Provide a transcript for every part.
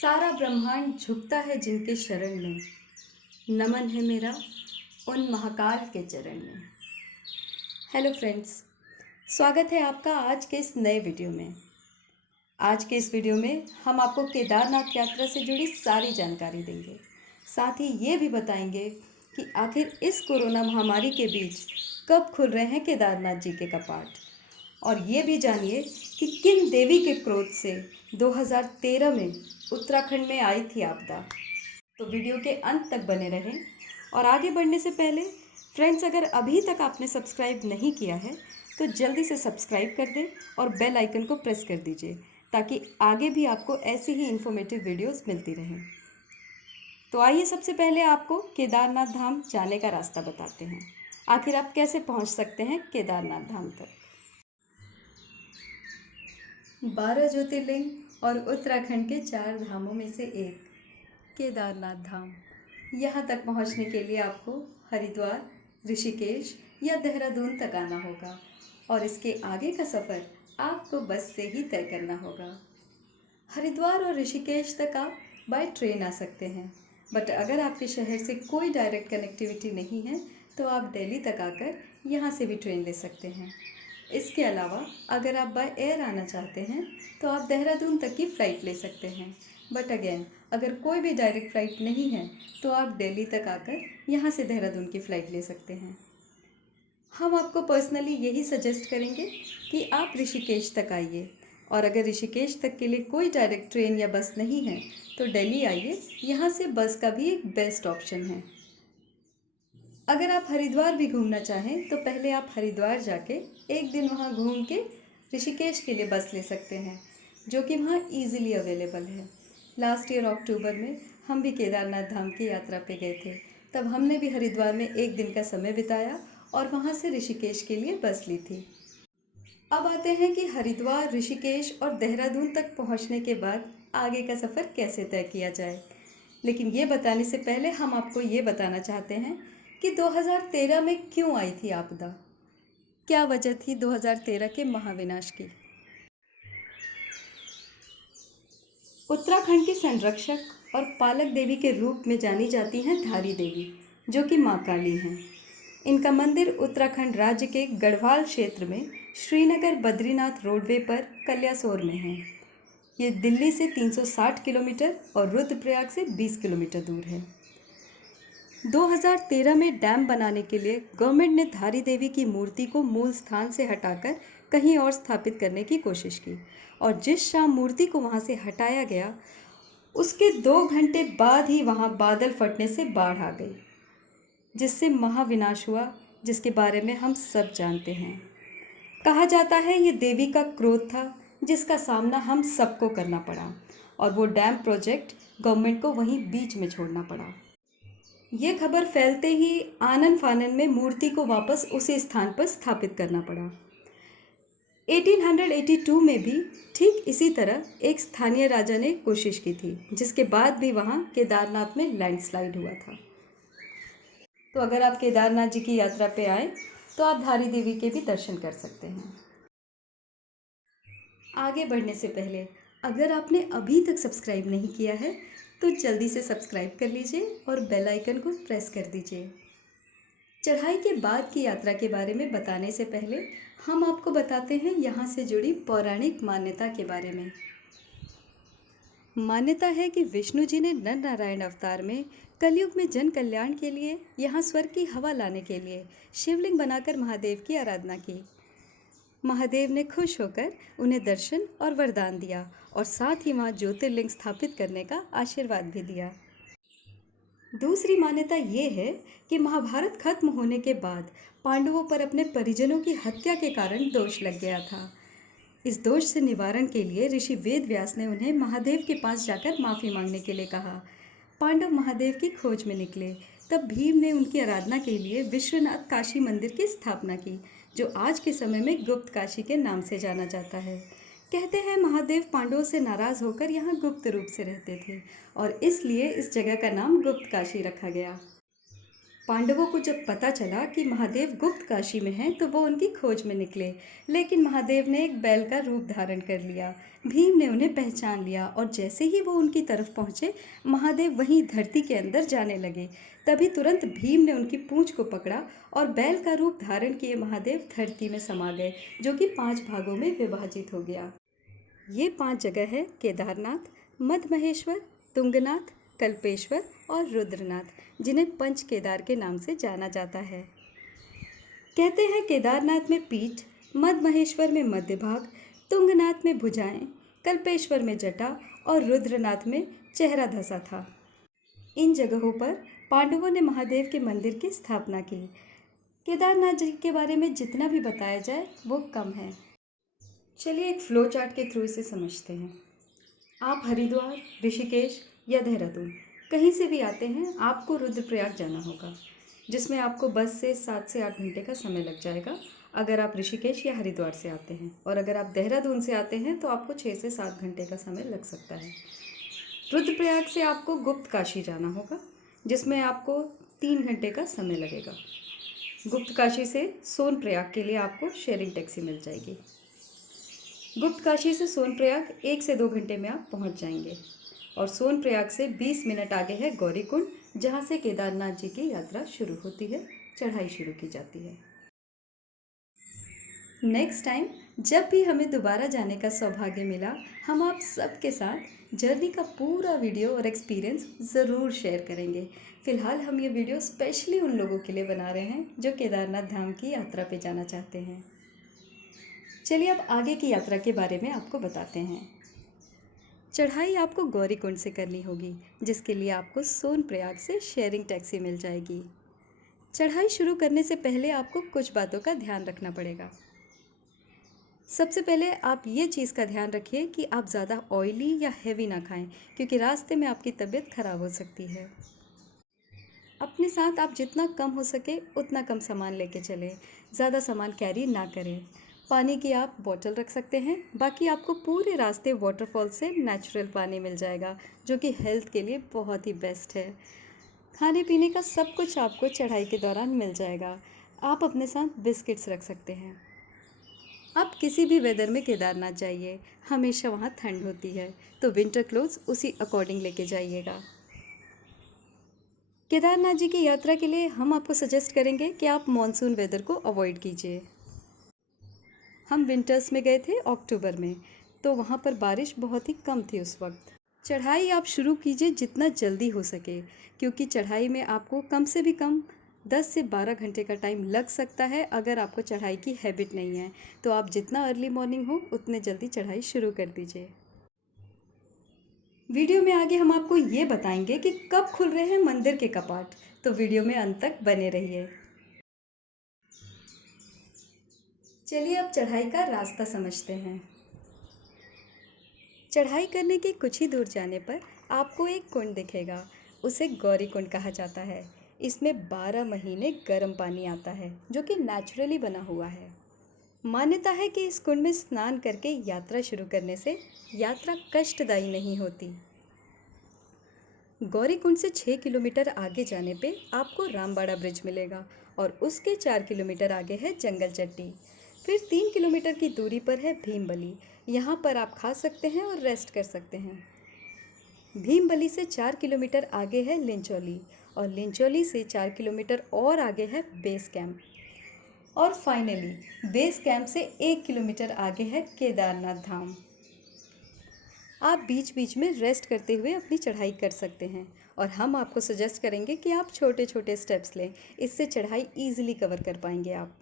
सारा ब्रह्मांड झुकता है जिनके शरण में। नमन है मेरा उन महाकाल के चरण में। हेलो फ्रेंड्स, स्वागत है आपका आज के इस नए वीडियो में। आज के इस वीडियो में हम आपको केदारनाथ यात्रा से जुड़ी सारी जानकारी देंगे। साथ ही ये भी बताएंगे कि आखिर इस कोरोना महामारी के बीच कब खुल रहे हैं केदारनाथ जी के कपाट। और ये भी जानिए कि किन देवी के क्रोध से 2013 में उत्तराखंड में आई थी आपदा। तो वीडियो के अंत तक बने रहें। और आगे बढ़ने से पहले फ्रेंड्स, अगर अभी तक आपने सब्सक्राइब नहीं किया है तो जल्दी से सब्सक्राइब कर दें और बेल आइकन को प्रेस कर दीजिए ताकि आगे भी आपको ऐसी ही इन्फॉर्मेटिव वीडियोस मिलती रहें। तो आइए सबसे पहले आपको केदारनाथ धाम जाने का रास्ता बताते हैं। आखिर आप कैसे पहुंच सकते हैं केदारनाथ धाम तक। 12 ज्योतिर्लिंग और उत्तराखंड के 4 धामों में से एक केदारनाथ धाम। यहाँ तक पहुँचने के लिए आपको हरिद्वार, ऋषिकेश या देहरादून तक आना होगा और इसके आगे का सफ़र आपको बस से ही तय करना होगा। हरिद्वार और ऋषिकेश तक आप बाय ट्रेन आ सकते हैं, बट अगर आपके शहर से कोई डायरेक्ट कनेक्टिविटी नहीं है तो आप दिल्ली तक आकर यहाँ से भी ट्रेन ले सकते हैं। इसके अलावा अगर आप बाय एयर आना चाहते हैं तो आप देहरादून तक की फ़्लाइट ले सकते हैं, बट अगेन अगर कोई भी डायरेक्ट फ़्लाइट नहीं है तो आप दिल्ली तक आकर यहाँ से देहरादून की फ़्लाइट ले सकते हैं। हम आपको पर्सनली यही सजेस्ट करेंगे कि आप ऋषिकेश तक आइए, और अगर ऋषिकेश तक के लिए कोई डायरेक्ट ट्रेन या बस नहीं है तो दिल्ली आइए, यहाँ से बस का भी एक बेस्ट ऑप्शन है। अगर आप हरिद्वार भी घूमना चाहें तो पहले आप हरिद्वार जाके एक दिन वहाँ घूम के ऋषिकेश के लिए बस ले सकते हैं, जो कि वहाँ ईज़िली अवेलेबल है। लास्ट ईयर अक्टूबर में हम भी केदारनाथ धाम की यात्रा पे गए थे, तब हमने भी हरिद्वार में एक दिन का समय बिताया और वहाँ से ऋषिकेश के लिए बस ली थी। अब आते हैं कि हरिद्वार, ऋषिकेश और देहरादून तक पहुँचने के बाद आगे का सफ़र कैसे तय किया जाए। लेकिन ये बताने से पहले हम आपको ये बताना चाहते हैं कि 2013 में क्यों आई थी आपदा, क्या वजह थी 2013 के महाविनाश की। उत्तराखंड की संरक्षक और पालक देवी के रूप में जानी जाती हैं धारी देवी, जो कि माँ काली हैं। इनका मंदिर उत्तराखंड राज्य के गढ़वाल क्षेत्र में श्रीनगर बद्रीनाथ रोडवे पर कल्यासोर में है। ये दिल्ली से 360 किलोमीटर और रुद्रप्रयाग से 20 किलोमीटर दूर है। 2013 में डैम बनाने के लिए गवर्नमेंट ने धारी देवी की मूर्ति को मूल स्थान से हटाकर कहीं और स्थापित करने की कोशिश की, और जिस शाम मूर्ति को वहां से हटाया गया उसके 2 घंटे बाद ही वहां बादल फटने से बाढ़ आ गई, जिससे महाविनाश हुआ, जिसके बारे में हम सब जानते हैं। कहा जाता है ये देवी का क्रोध था जिसका सामना हम सबको करना पड़ा, और वो डैम प्रोजेक्ट गवर्नमेंट को वहीं बीच में छोड़ना पड़ा। ये खबर फैलते ही आनन फानन में मूर्ति को वापस उसी स्थान पर स्थापित करना पड़ा। 1882 में भी ठीक इसी तरह एक स्थानीय राजा ने कोशिश की थी, जिसके बाद भी वहाँ केदारनाथ में लैंडस्लाइड हुआ था। तो अगर आप केदारनाथ जी की यात्रा पे आए तो आप धारी देवी के भी दर्शन कर सकते हैं। आगे बढ़ने से पहले अगर आपने अभी तक सब्सक्राइब नहीं किया है तो जल्दी से सब्सक्राइब कर लीजिए और बेल आइकन को प्रेस कर दीजिए। चढ़ाई के बाद की यात्रा के बारे में बताने से पहले हम आपको बताते हैं यहाँ से जुड़ी पौराणिक मान्यता के बारे में। मान्यता है कि विष्णु जी ने नर नारायण अवतार में कलयुग में जन कल्याण के लिए यहाँ स्वर्ग की हवा लाने के लिए शिवलिंग बनाकर महादेव की आराधना की। महादेव ने खुश होकर उन्हें दर्शन और वरदान दिया, और साथ ही वहाँ ज्योतिर्लिंग स्थापित करने का आशीर्वाद भी दिया। दूसरी मान्यता ये है कि महाभारत खत्म होने के बाद पांडवों पर अपने परिजनों की हत्या के कारण दोष लग गया था। इस दोष से निवारण के लिए ऋषि वेद व्यास ने उन्हें महादेव के पास जाकर माफ़ी मांगने के लिए कहा। पांडव महादेव की खोज में निकले, तब भीम ने उनकी आराधना के लिए विश्वनाथ काशी मंदिर की स्थापना की, जो आज के समय में गुप्त काशी के नाम से जाना जाता है। कहते हैं महादेव पांडवों से नाराज़ होकर यहाँ गुप्त रूप से रहते थे, और इसलिए इस जगह का नाम गुप्त काशी रखा गया। पांडवों को जब पता चला कि महादेव गुप्त काशी में हैं तो वो उनकी खोज में निकले, लेकिन महादेव ने एक बैल का रूप धारण कर लिया। भीम ने उन्हें पहचान लिया और जैसे ही वो उनकी तरफ पहुंचे, महादेव वहीं धरती के अंदर जाने लगे। तभी तुरंत भीम ने उनकी पूंछ को पकड़ा और बैल का रूप धारण किए महादेव धरती में समा गए, जो कि 5 भागों में विभाजित हो गया। ये 5 जगह है केदारनाथ, मधमहेश्वर, तुंगनाथ, कल्पेश्वर और रुद्रनाथ, जिन्हें पंच केदार के नाम से जाना जाता है। कहते हैं केदारनाथ में पीठ, मधमहेश्वर में मध्य भाग, तुंगनाथ में भुजाएं, कल्पेश्वर में जटा और रुद्रनाथ में चेहरा धंसा था। इन जगहों पर पांडवों ने महादेव के मंदिर की स्थापना की। केदारनाथ जी के बारे में जितना भी बताया जाए वो कम है। चलिए एक फ्लो चार्ट के थ्रू इसे समझते हैं। आप हरिद्वार, ऋषिकेश या देहरादून कहीं से भी आते हैं, आपको रुद्रप्रयाग जाना होगा, जिसमें आपको बस से 7 से 8 घंटे का समय लग जाएगा अगर आप ऋषिकेश या हरिद्वार से आते हैं, और अगर आप देहरादून से आते हैं तो आपको 6 से 7 घंटे का समय लग सकता है। रुद्रप्रयाग से आपको गुप्त काशी जाना होगा, जिसमें आपको 3 घंटे का समय लगेगा। गुप्त काशी से सोनप्रयाग के लिए आपको शेयरिंग टैक्सी मिल जाएगी। गुप्त काशी से सोनप्रयाग 1 से 2 घंटे में आप पहुंच जाएंगे, और सोनप्रयाग से 20 मिनट आगे है गौरीकुंड, जहां से केदारनाथ जी की यात्रा शुरू होती है, चढ़ाई शुरू की जाती है। नेक्स्ट टाइम जब भी हमें दोबारा जाने का सौभाग्य मिला, हम आप सबके साथ जर्नी का पूरा वीडियो और एक्सपीरियंस ज़रूर शेयर करेंगे। फ़िलहाल हम ये वीडियो स्पेशली उन लोगों के लिए बना रहे हैं जो केदारनाथ धाम की यात्रा पे जाना चाहते हैं। चलिए अब आगे की यात्रा के बारे में आपको बताते हैं। चढ़ाई आपको गौरीकुंड से करनी होगी, जिसके लिए आपको सोनप्रयाग से शेयरिंग टैक्सी मिल जाएगी। चढ़ाई शुरू करने से पहले आपको कुछ बातों का ध्यान रखना पड़ेगा। सबसे पहले आप ये चीज़ का ध्यान रखिए कि आप ज़्यादा ऑयली या हेवी ना खाएं, क्योंकि रास्ते में आपकी तबीयत खराब हो सकती है। अपने साथ आप जितना कम हो सके उतना कम सामान लेके चलें, ज़्यादा सामान कैरी ना करें। पानी की आप बोतल रख सकते हैं, बाकी आपको पूरे रास्ते वाटरफॉल से नेचुरल पानी मिल जाएगा, जो कि हेल्थ के लिए बहुत ही बेस्ट है। खाने पीने का सब कुछ आपको चढ़ाई के दौरान मिल जाएगा। आप अपने साथ बिस्किट्स रख सकते हैं। आप किसी भी वेदर में केदारनाथ जाइए, हमेशा वहाँ ठंड होती है, तो विंटर क्लोथ्स उसी अकॉर्डिंग लेके जाइएगा। केदारनाथ जी की यात्रा के लिए हम आपको सजेस्ट करेंगे कि आप मॉनसून वेदर को अवॉइड कीजिए। हम विंटर्स में गए थे अक्टूबर में, तो वहाँ पर बारिश बहुत ही कम थी उस वक्त। चढ़ाई आप शुरू कीजिए जितना जल्दी हो सके, क्योंकि चढ़ाई में आपको कम से भी कम 10 से 12 घंटे का टाइम लग सकता है। अगर आपको चढ़ाई की हैबिट नहीं है तो आप जितना अर्ली मॉर्निंग हो उतने जल्दी चढ़ाई शुरू कर दीजिए। वीडियो में आगे हम आपको ये बताएंगे कि कब खुल रहे हैं मंदिर के कपाट, तो वीडियो में अंत तक बने रहिए। चलिए अब चढ़ाई का रास्ता समझते हैं। चढ़ाई करने के कुछ ही दूर जाने पर आपको एक कुंड दिखेगा, उसे गौरी कुंड कहा जाता है। इसमें 12 महीने गर्म पानी आता है, जो कि नेचुरली बना हुआ है। मान्यता है कि इस कुंड में स्नान करके यात्रा शुरू करने से यात्रा कष्टदायी नहीं होती। गौरी कुंड से 6 किलोमीटर आगे जाने पे आपको रामबाड़ा ब्रिज मिलेगा, और उसके 4 किलोमीटर आगे है जंगल चट्टी। फिर 3 किलोमीटर की दूरी पर है भीमबली। यहाँ पर आप खा सकते हैं और रेस्ट कर सकते हैं। भीमबली से 4 किलोमीटर आगे है लिंचौली, और लिंचौली से 4 किलोमीटर और आगे है बेस कैंप, और फाइनली बेस कैंप से 1 किलोमीटर आगे है केदारनाथ धाम। आप बीच बीच में रेस्ट करते हुए अपनी चढ़ाई कर सकते हैं, और हम आपको सजेस्ट करेंगे कि आप छोटे छोटे स्टेप्स लें, इससे चढ़ाई ईजिली कवर कर पाएंगे आप।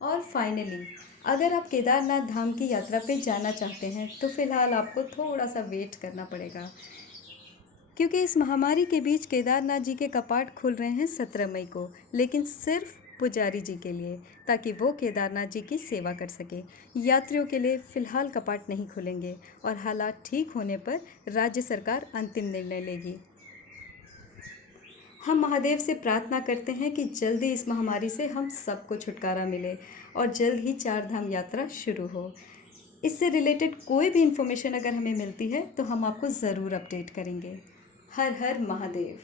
और फाइनली अगर आप केदारनाथ धाम की यात्रा पे जाना चाहते हैं तो फ़िलहाल आपको थोड़ा सा वेट करना पड़ेगा, क्योंकि इस महामारी के बीच केदारनाथ जी के कपाट खुल रहे हैं 17 मई को, लेकिन सिर्फ पुजारी जी के लिए, ताकि वो केदारनाथ जी की सेवा कर सके। यात्रियों के लिए फ़िलहाल कपाट नहीं खुलेंगे, और हालात ठीक होने पर राज्य सरकार अंतिम निर्णय लेगी। हम महादेव से प्रार्थना करते हैं कि जल्दी इस महामारी से हम सबको छुटकारा मिले और जल्द ही 4 धाम यात्रा शुरू हो। इससे रिलेटेड कोई भी इन्फॉर्मेशन अगर हमें मिलती है तो हम आपको ज़रूर अपडेट करेंगे। हर हर महादेव।